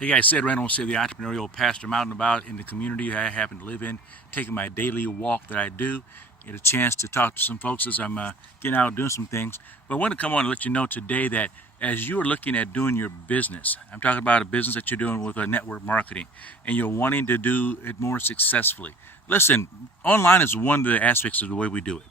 Hey guys, Sid Reynolds here, the entrepreneurial pastor. I'm out and about in the community I happen to live in, taking my daily walk that I do. Get a chance to talk to some folks as I'm getting out doing some things. But I want to come on and let you know today that as you are looking at doing your business, I'm talking about a business that you're doing with a network marketing, and you're wanting to do it more successfully. Listen, online is one of the aspects of the way we do it.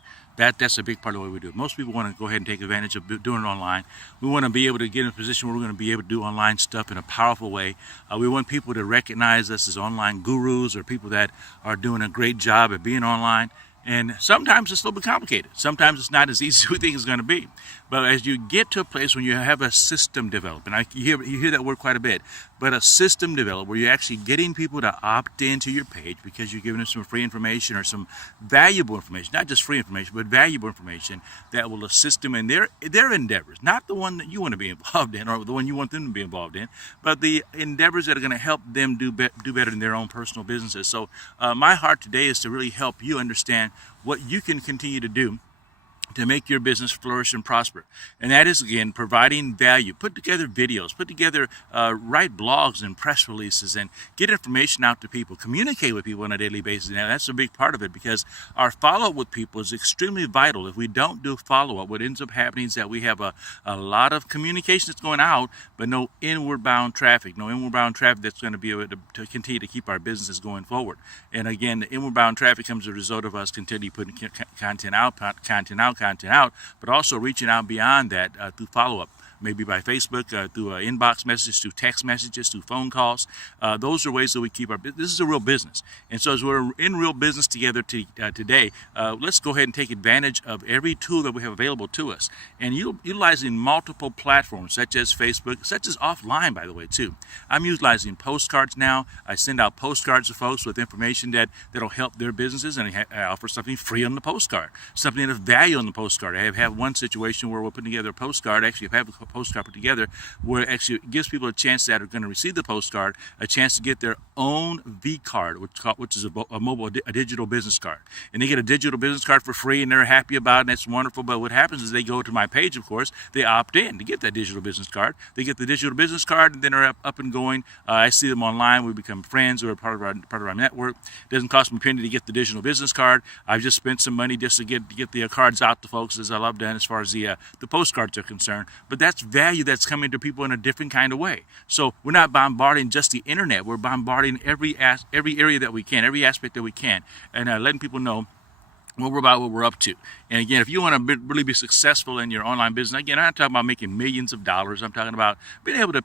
That's a big part of the way we do it. Most people want to go ahead and take advantage of doing it online. We want to be able to get in a position where we're going to be able to do online stuff in a powerful way. We want people to recognize us as online gurus or people that are doing a great job at being online. And sometimes it's a little bit complicated. Sometimes it's not as easy as we think it's going to be. But as you get to a place when you have a system developed, and you hear that word quite a bit, but a system developed where you're actually getting people to opt into your page because you're giving them some free information or some valuable information, not just free information, but valuable information that will assist them in their endeavors, not the one that you want to be involved in or the one you want them to be involved in, but the endeavors that are going to help them do better in their own personal businesses. So my heart today is to really help you understand what you can continue to do to make your business flourish and prosper. And that is, again, providing value. Put together videos, write blogs and press releases, and get information out to people. Communicate with people on a daily basis. Now, that's a big part of it because our follow-up with people is extremely vital. If we don't do follow-up, what ends up happening is that we have a lot of communication that's going out, but no inward-bound traffic. No inward-bound traffic that's going to be able to continue to keep our businesses going forward. And again, the inward-bound traffic comes as a result of us continuing putting content out, but also reaching out beyond that through follow-up, maybe by Facebook, through inbox messages, through text messages, through phone calls. Those are ways that we keep our business. This is a real business. And so as we're in real business together today, let's go ahead and take advantage of every tool that we have available to us. And utilizing multiple platforms, such as Facebook, such as offline, by the way, too. I'm utilizing postcards now. I send out postcards to folks with information that'll help their businesses, and I offer something free on the postcard, something of value on the postcard. I have one situation where we're putting together a postcard. Actually, I have a postcard put together where it actually gives people a chance that are going to receive the postcard a chance to get their own V card, which is a digital business card. And they get a digital business card for free, and they're happy about it, and that's wonderful. But what happens is they go to my page, of course, they opt in to get that digital business card. They get the digital business card, and then they're up and going. I see them online. We become friends or part of our network. It doesn't cost me a penny to get the digital business card. I've just spent some money just to get the cards out to folks, as I love done as far as the postcards are concerned. But that's value that's coming to people in a different kind of way. So we're not bombarding just the internet. We're bombarding every area that we can, every aspect that we can, and letting people know what we're up to. And again, if you want to really be successful in your online business, again, I'm not talking about making millions of dollars. I'm talking about being able to,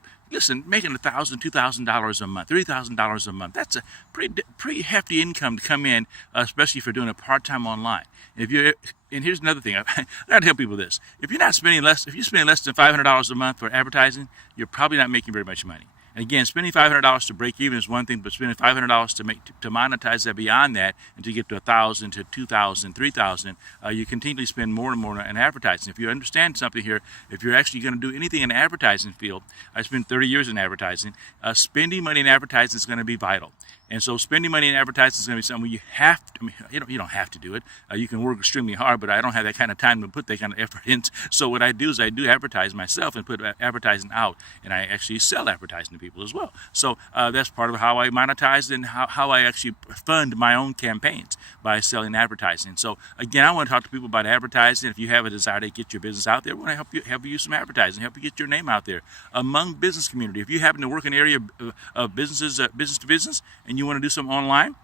making $1,000, $2,000 a month, $3,000 a month. That's a pretty hefty income to come in, especially if you're doing it part-time online. And here's another thing, I got to tell people this: if you're spending less than $500 a month for advertising, you're probably not making very much money. And again, spending $500 to break even is one thing, but spending $500 to monetize that beyond that and to get to $1,000 to $2,000, $3,000, you continually spend more and more in advertising. If you understand something here, if you're actually going to do anything in the advertising field, I spent 30 years in advertising. Spending money in advertising is going to be vital. And so spending money in advertising is going to be something you have to, you don't have to do it. You can work extremely hard, but I don't have that kind of time to put that kind of effort in. So what I do is I do advertise myself and put advertising out, and I actually sell advertising to people as well. So that's part of how I monetize and how I actually fund my own campaigns, by selling advertising. So again, I want to talk to people about advertising. If you have a desire to get your business out there, I want to help you use some advertising, help you get your name out there among business community. If you happen to work in an area of business to business, and you want to do something online,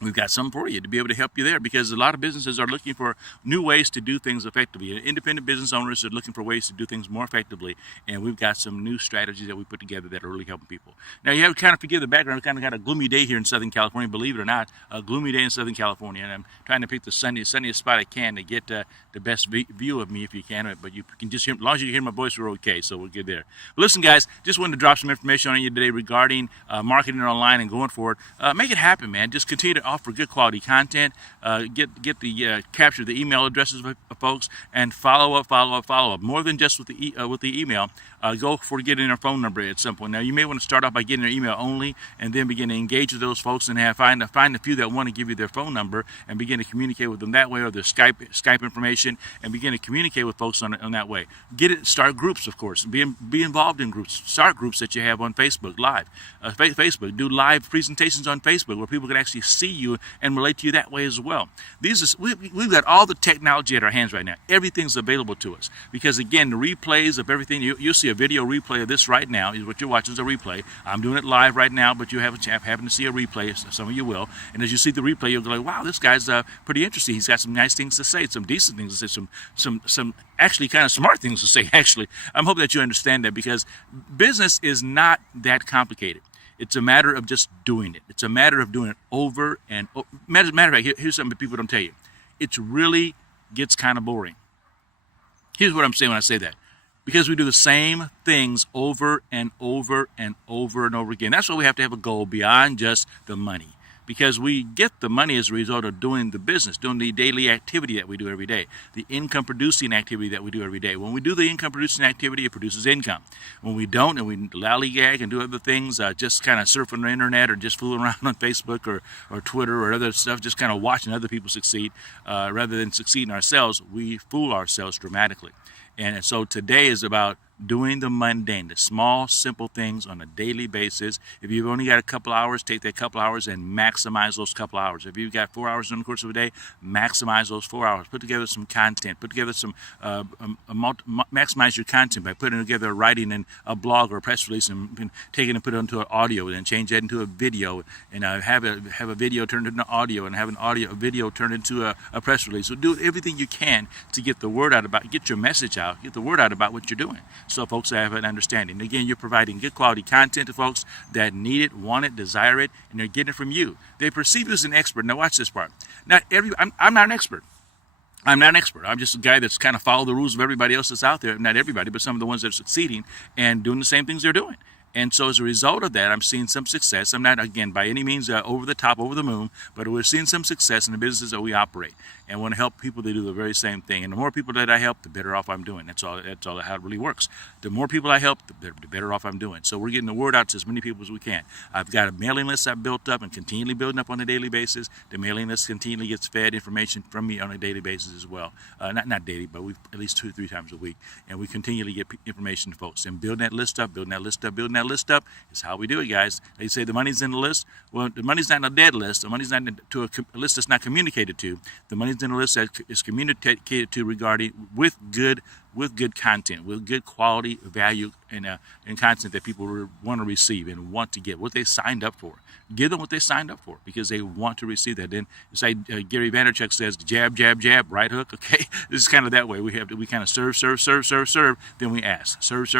we've got something for you to be able to help you there, because a lot of businesses are looking for new ways to do things effectively. Independent business owners are looking for ways to do things more effectively, and we've got some new strategies that we put together that are really helping people. Now, you have to kind of forgive the background. We've kind of got a gloomy day here in Southern California, believe it or not, a gloomy day in Southern California, and I'm trying to pick the sunniest spot I can to get the best view of me if you can, but you can just hear, as long as you can hear my voice, we're okay, so we're good there. But listen, guys, just wanted to drop some information on you today regarding marketing online and going forward. Make it happen, man. Just continue to offer good quality content, capture the email addresses of folks, and follow up. More than just with the email. Go for getting their phone number at some point. Now, you may want to start off by getting their email only, and then begin to engage with those folks and find a few that want to give you their phone number and begin to communicate with them that way, or their Skype information, and begin to communicate with folks on that way. Start groups, of course. Be involved in groups. Start groups that you have on Facebook Live. Facebook, do live presentations on Facebook where people can actually see you and relate to you that way as well. We've got all the technology at our hands right now. Everything's available to us because, again, the replays of everything. You'll see a video replay of this right now. Is what you're watching is a replay. I'm doing it live right now, but you happen to see a replay. Some of you will. And as you see the replay, you'll go like, wow, this guy's pretty interesting. He's got some nice things to say, some decent things to say, some actually kind of smart things to say, actually. I'm hoping that you understand that because business is not that complicated. It's a matter of just doing it. It's a matter of doing it over and over. Matter of fact, here's something that people don't tell you. It really gets kind of boring. Here's what I'm saying when I say that. Because we do the same things over and over and over and over again. That's why we have to have a goal beyond just the money. Because we get the money as a result of doing the business, doing the daily activity that we do every day, the income-producing activity that we do every day. When we do the income-producing activity, it produces income. When we don't, and we lollygag and do other things, just kind of surf on the internet or just fool around on Facebook or Twitter or other stuff, just kind of watching other people succeed rather than succeeding ourselves, we fool ourselves dramatically. And so today is about doing the mundane, the small, simple things on a daily basis. If you've only got a couple hours, take that couple hours and maximize those couple hours. If you've got 4 hours in the course of a day, maximize those 4 hours. Put together some content. Put together some, maximize your content by putting together writing in a blog or a press release and taking it and put it into an audio, and then change that into a video, and have a video turned into audio, and have a video turned into a press release. So do everything you can to get the word out get your message out, get the word out about what you're doing, so folks have an understanding. Again, you're providing good quality content to folks that need it, want it, desire it, and they're getting it from you. They perceive you as an expert. Now watch this part. I'm not an expert. I'm not an expert. I'm just a guy that's kind of followed the rules of everybody else that's out there. Not everybody, but some of the ones that are succeeding and doing the same things they're doing. And so as a result of that, I'm seeing some success. I'm not, again, by any means over the top, over the moon, but we're seeing some success in the businesses that we operate. And want to help people to do the very same thing. And the more people that I help, the better off I'm doing. That's all how it really works. The more people I help, the better off I'm doing. So we're getting the word out to as many people as we can. I've got a mailing list I've built up and continually building up on a daily basis. The mailing list continually gets fed information from me on a daily basis as well. Not daily, but at least 2 or 3 times a week. And we continually get information to folks. And building that list up is how we do it, guys. They say the money's in the list. Well, the money's not in a dead list. The money's not to a list that's not communicated to. The money's in a list that is communicated to with good content, with good quality, value, and content that people want to receive and want to get, what they signed up for. Give them what they signed up for because they want to receive that. Then it's like Gary Vaynerchuk says, jab, jab, jab, right hook. Okay, this is kind of that way. We kind of serve, then we ask. Serve,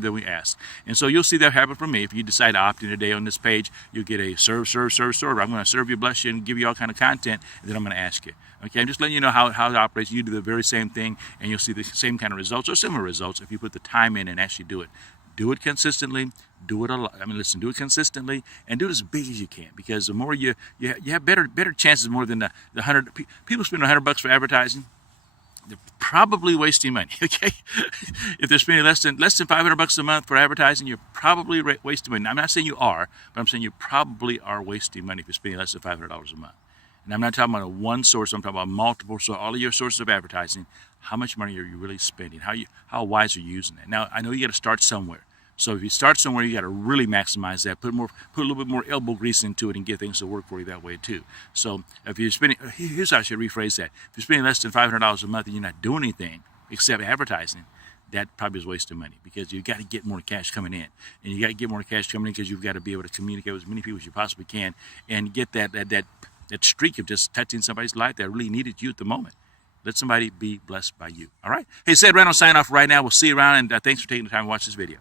then we ask. And so you'll see that happen from me. If you decide to opt in today on this page, you'll get a serve. I'm going to serve you, bless you, and give you all kind of content, and then I'm going to ask you. Okay, I'm just letting you know how it operates. You do the very same thing, and you'll see the same kind of results or similar results if you put the time in and actually do it. Do it consistently. Do it a lot. Do it consistently and do it as big as you can, because the more you have better chances more than the 100 people spend $100 for advertising. They're probably wasting money. Okay, if they're spending less than $500 a month for advertising, you're probably wasting money. I'm not saying you are, but I'm saying you probably are wasting money if you're spending less than $500 a month. And I'm not talking about one source. I'm talking about multiple. So all of your sources of advertising. How much money are you really spending? How wise are you using that? Now I know you got to start somewhere. So if you start somewhere, you got to really maximize that. Put a little bit more elbow grease into it and get things to work for you that way too. So if you're spending, here's how I should rephrase that. If you're spending less than $500 a month and you're not doing anything except advertising, that probably is wasting money, because you've got to get more cash coming in. And you got to get more cash coming in because you've got to be able to communicate with as many people as you possibly can and get that streak of just touching somebody's life that really needed you at the moment. Let somebody be blessed by you. All right? Hey, Ced Reynolds, sign off right now. We'll see you around, and thanks for taking the time to watch this video.